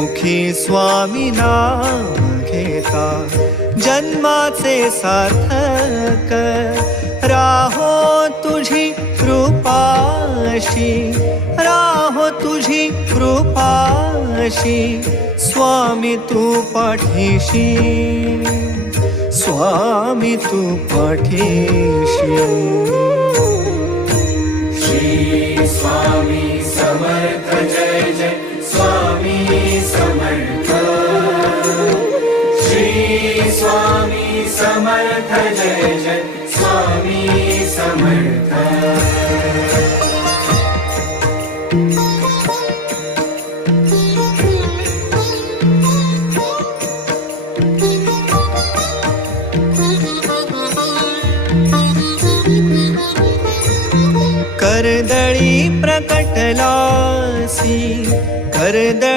मुखी स्वामी नाम घेता जन्माचे सार्थक राहो तुझी कृपाशी, राहो तुझी कृपाशी स्वामी तू पाठीशी, स्वामी तू पाठीशी. श्री स्वामी समर्थ जय जय स्वामी समर्थ. श्री स्वामी समर्थ जय जय स्वामी समर्थ. कर्दळी प्रकटलासी कर्दळी